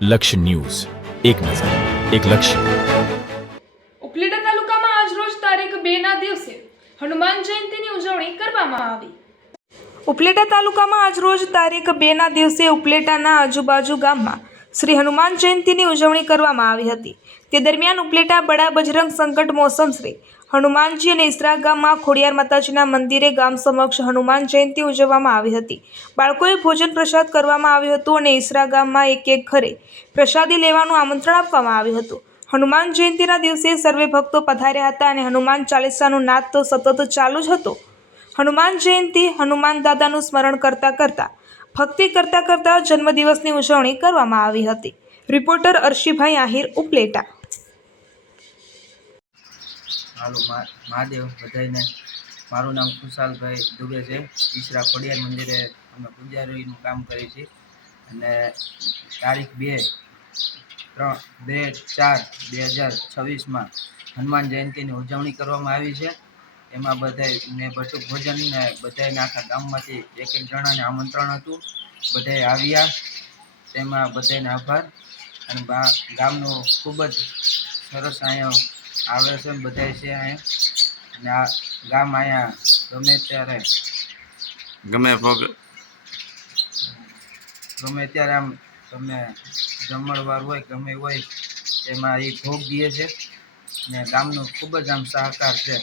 લક્ષ્ય ન્યૂઝ, એક નજર, એક લક્ષ્ય. ઉપલેટા તાલુકામાં આજરોજ તારીખ 2ના દિવસે હનુમાન જયંતીની ઉજવણી કરવામાં આવી. ઉપલેટા તાલુકામાં આજરોજ તારીખ 2ના દિવસે ઉપલેટાના આજુબાજુ ગામમાં શ્રી હનુમાન જયંતીની ઉજવણી કરવામાં આવી હતી. તે દરમિયાન ઉપલેટા બડા બજરંગ સંકટ મોસમ શ્રી હનુમાનજી અને ઈસરા ગામમાં ખોડિયાર માતાજીના મંદિરે ગામ સમક્ષ હનુમાન જયંતી ઉજવવામાં આવી હતી. બાળકોએ ભોજન પ્રસાદ કરવામાં આવ્યું હતું અને ઈસરા ગામમાં એક ઘરે પ્રસાદી લેવાનું આમંત્રણ આપવામાં આવ્યું હતું. હનુમાન જયંતીના દિવસે સર્વે ભક્તો પધાર્યા હતા અને હનુમાન ચાલીસાનો નાદ તો સતત ચાલુ જ હતો. હનુમાન જયંતી હનુમાન દાદાનું સ્મરણ કરતા ભક્તિ કરતા જન્મદિવસની ઉજવણી કરવામાં આવી હતી. રિપોર્ટર અર્શીભાઈ આહિર, ઉપલેટા. હાલો મહાદેવ બધાને. મારું નામ ખુશાલભાઈ દુબે છે. ઈસરા ખોડિયાર મંદિરે અમે પૂજારીનું કામ કરીએ છીએ અને તારીખ 2/4/2026 હનુમાન જયંતીની ઉજવણી કરવામાં આવી છે. એમાં બધાને બટુક ભોજન ને બધાને આખા ગામમાંથી એક જણાને આમંત્રણ હતું. બધાએ આવ્યા, તેમાં બધાને આભાર. અને ગામનો ખૂબ જ સરસ અહીંયા આવે છે, બધા છે અહીંયા. અને આ ગામ અહીંયા ગમે ત્યારે આમ તમે જમણવાર હોય ગમે હોય એમાં એ ભોગ દે છે. ને ગામનો ખૂબ જ આમ સહકાર છે.